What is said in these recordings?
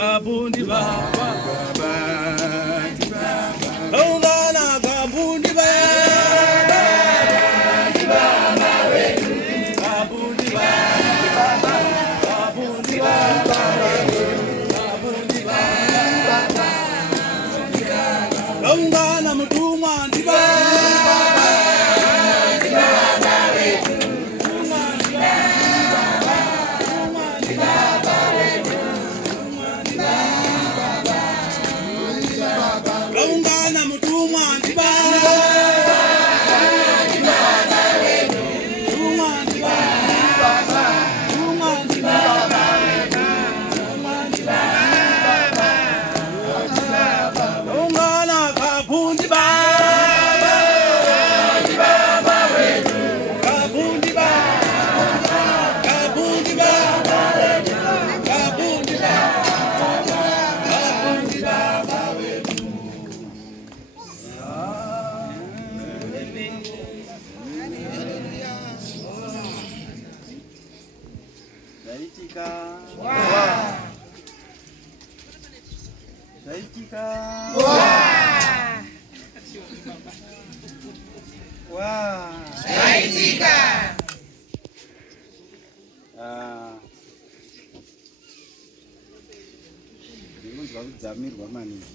Kabundi Baba, Ungana Kabundi Baba, Kabundi Baba, Kabundi Baba, Kabundi Baba, Ungana Mutuma Diba. Ungana mutumwa ndiba ungana kabundi baba kabundi baba kabundi baba kabundi baba Zaitika. Zaitika. Zaitika. Ndinonzwa kudzamirwa maningi.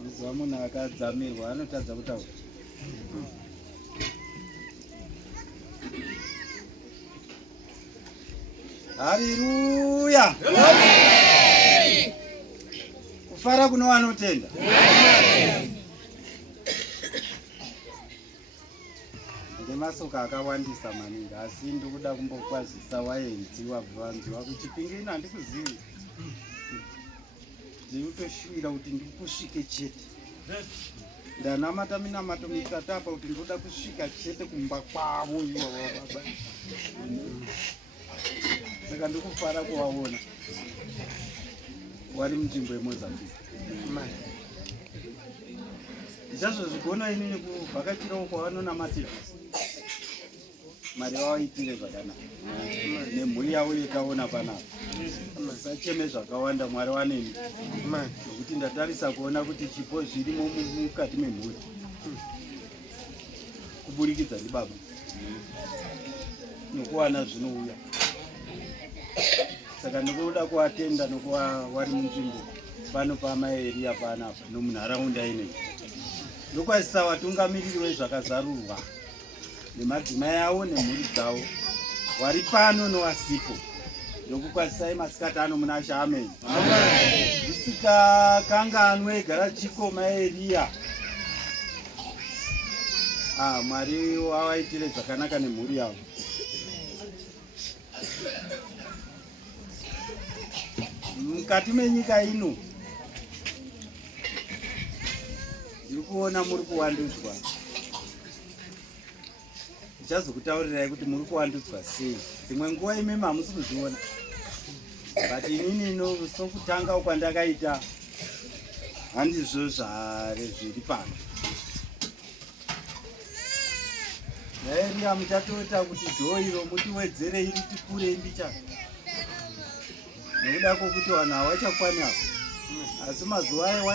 Unozwa munhu akadzamirwa anotadza kutaura. Haleluya. Amen. Kufara kuno vanotenda. Amen. Ndemasoka akawandisa maningi asi ndikuda kumbokwazisa waenziwa vanziwa kuti Chipinge ina ndikuzivi. Ndikutoshuwira kuti ndikusvike chete. Ndanamata minamato mitatu apa kuti ndoda kusvika chete kumba kwavo ivo baba. Saka ndikufara kuvaona wari munzvimbo yeMozambique. Ndichazozvigona inini kuvhakachirawo kwavanonamatira. Mari vavaitire zvakanaka nemhuri yavo yakaona panapa. Musacheme zvakawanda, Mwari vaneni nokuti ndatarisa kuona kuti chipo zvirimo mukati memhuri kuburikidza ndibaba nokuwana zvinouya. Saka ndikuda kuatenda nokuva wari munzvimbo pano pamaEria panapa nomunharaunda inei. Ndokwazisa vatungamiriri vezvakazarurwa nemadzimai avo nemhuri dzavo wari pano novasipo. Ndokukwazisai masikati ano muna She. Amen. Ndisingakanganwe egara chiko maEria. Mwari wavaitire zvakanaka nemhuri yavo. Mukati menyika ino ndiri kuona muri kuwandudzwa. Ndichazokutaurirai kuti muri kuwandudzwa sei. Dzimwe nguva imimi hamusi kuzviona, but inini sokutanga kwandakaita handizvo zviri pano. MaEria muchatota kuti dhoiro mutiwedzerei riti kurei mbichana. Nekuda kwokuti vanhu havachakwani apa asi mazuva